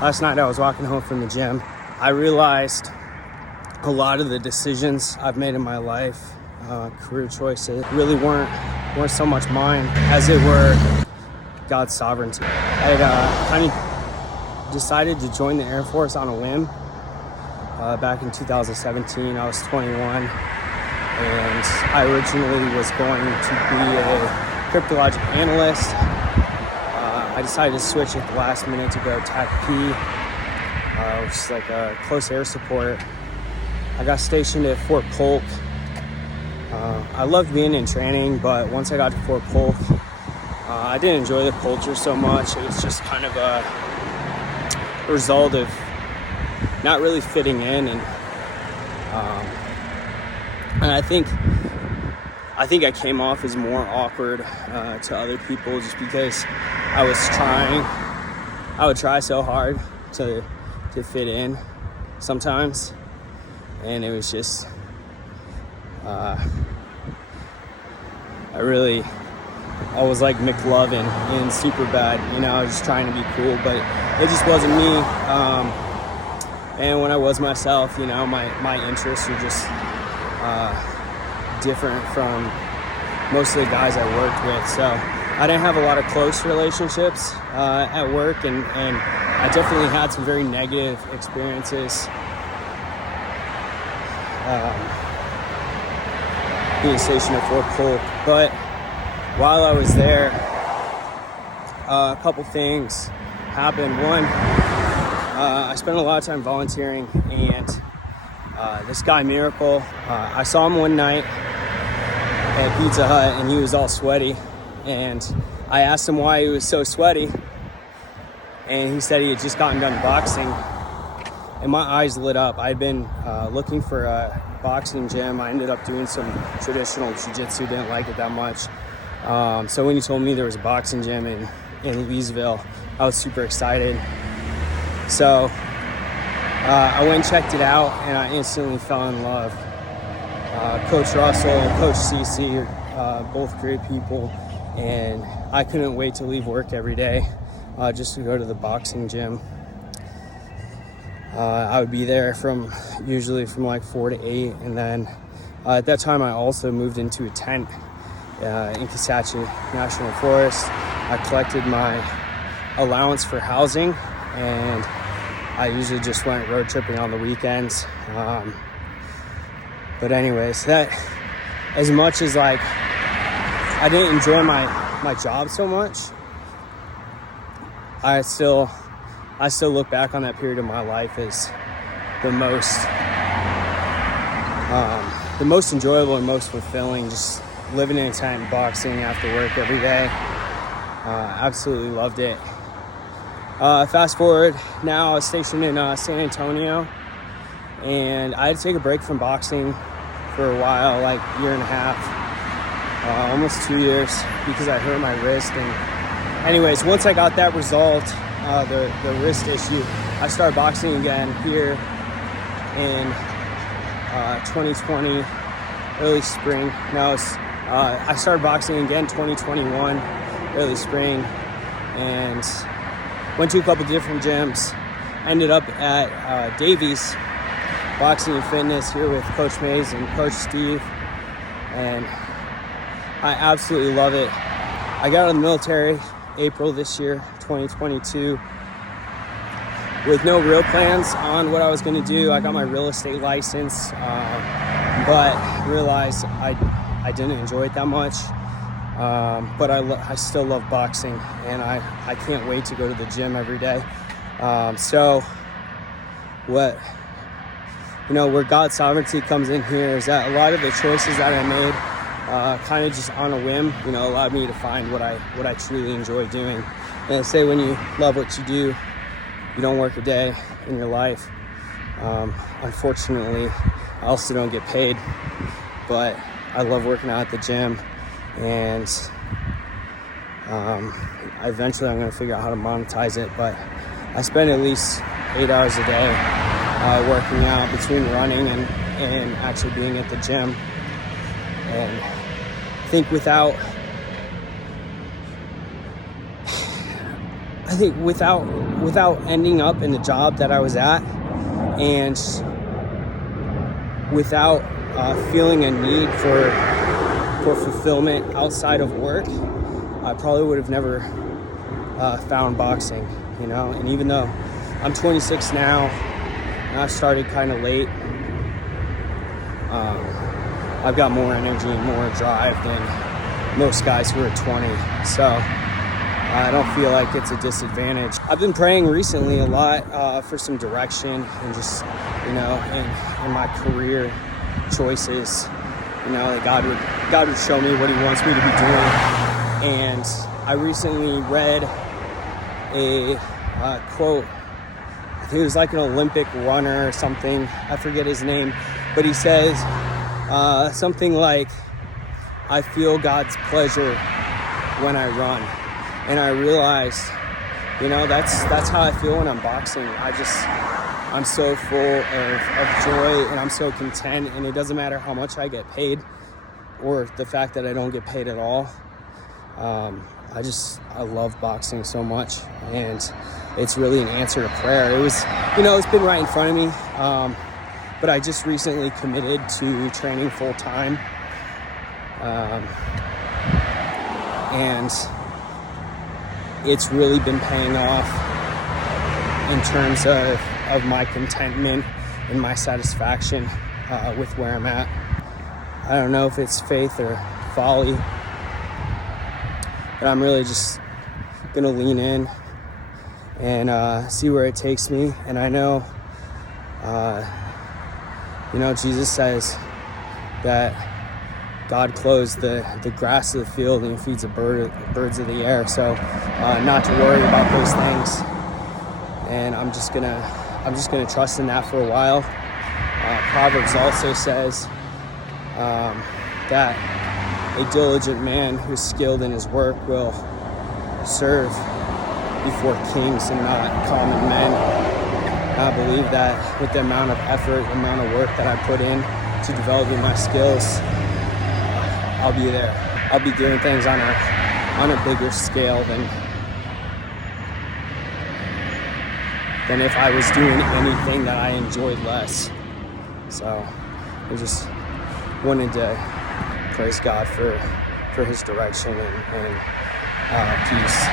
last night I was walking home from the gym. I realized a lot of the decisions I've made in my life, career choices, really weren't so much mine as they were God's sovereignty. I had kind of decided to join the Air Force on a whim back in 2017. I was 21, and I originally was going to be a cryptologic analyst. I decided to switch at the last minute to go TAC-P, which is like a close air support. I got stationed at Fort Polk. I loved being in training, but once I got to Fort Polk, I didn't enjoy the culture so much. It was just kind of a result of not really fitting in, and I think I came off as more awkward to other people just because I would try so hard to fit in sometimes, and it was just I was like McLovin in Superbad, I was just trying to be cool, but it just wasn't me. And when I was myself, my interests were just different from most of the guys I worked with. So I didn't have a lot of close relationships at work, and I definitely had some very negative experiences being stationed at Fort Polk. But while I was there, a couple things happened. One, I spent a lot of time volunteering, and this guy Miracle, I saw him one night at Pizza Hut, and he was all sweaty, and I asked him why he was so sweaty, and he said he had just gotten done boxing, and my eyes lit up. I'd been looking for a boxing gym. I ended up doing some traditional jiu-jitsu, didn't like it that much. So when he told me there was a boxing gym in Leesville, I was super excited. So I went and checked it out, and I instantly fell in love. Coach Russell and Coach CC are both great people, and I couldn't wait to leave work every day just to go to the boxing gym. I would be there usually from like 4 to 8, and then at that time I also moved into a tent in Kisatchie National Forest. I collected my allowance for housing, and I usually just went road tripping on the weekends. But anyways, that, as much as like I didn't enjoy my job so much, I still look back on that period of my life as the most enjoyable and most fulfilling. Just living in a tent and boxing after work every day. Absolutely loved it. Fast forward, now I was stationed in San Antonio, and I had to take a break from boxing for a while, like a year and a half, almost 2 years, because I hurt my wrist. And anyways, once I got that resolved, the wrist issue, I started boxing again here in 2020, early spring. I started boxing again 2021, early spring, and went to a couple different gyms. Ended up at Davies Boxing and Fitness here with Coach Mays and Coach Steve, and I absolutely love it. I got out of the military April this year, 2022, with no real plans on what I was going to do. I got my real estate license, but realized I didn't enjoy it that much. But I still love boxing, and I can't wait to go to the gym every day. So where God's sovereignty comes in here is that a lot of the choices that I made kind of just on a whim, allowed me to find what I truly enjoy doing. And they say when you love what you do, you don't work a day in your life. Unfortunately, I also don't get paid, but I love working out at the gym, and eventually I'm going to figure out how to monetize it. But I spend at least 8 hours a day working out between running and actually being at the gym. And I think I think without ending up in the job that I was at, and without feeling a need for fulfillment outside of work, I probably would have never found boxing, And even though I'm 26 now, and I started kind of late, I've got more energy and more drive than most guys who are 20. So I don't feel like it's a disadvantage. I've been praying recently a lot for some direction and just, in my career choices, that God would show me what he wants me to be doing. And I recently read a quote. He was like an Olympic runner or something. I forget his name, but he says something like, I feel God's pleasure when I run. And I realized, that's how I feel when I'm boxing. I'm so full of joy, and I'm so content, and it doesn't matter how much I get paid or the fact that I don't get paid at all. I love boxing so much, and it's really an answer to prayer. It was, it's been right in front of me, but I just recently committed to training full time, and it's really been paying off in terms of my contentment and my satisfaction with where I'm at. I don't know if it's faith or folly, but I'm really just gonna lean in and see where it takes me. And I know, Jesus says that God clothes the grass of the field and he feeds the birds of the air. So not to worry about those things. And I'm just gonna trust in that for a while. Proverbs also says that a diligent man who's skilled in his work will serve before kings and not common men. And I believe that with the amount of effort, the amount of work that I put in to developing my skills, I'll be there. I'll be doing things on a bigger scale than if I was doing anything that I enjoyed less. So I just wanted to praise God for his direction and peace.